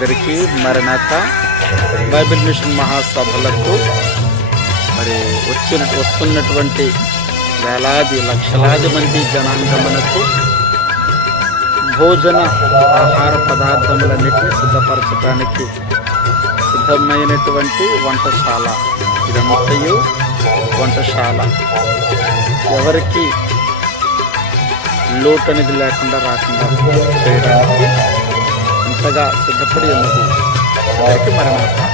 అందరికీ మరణాత Bible machine మహాసభలకు మరి వస్తున్నటువంటి వేలాది లక్షలాది మంది జనాంగమునకు భోజన ఆహార పదార్థములన్నింటినీ సిద్ధపరచడానికి సిద్ధమైనటువంటి వంటశాల. ఇదంతయు వంటశాల, ఎవరికి లోటు అనేది లేకుండా రాకుండా చేయడానికి ఇంతగా సిద్ధపడి ఉన్నది. అందరికీ మరణాత.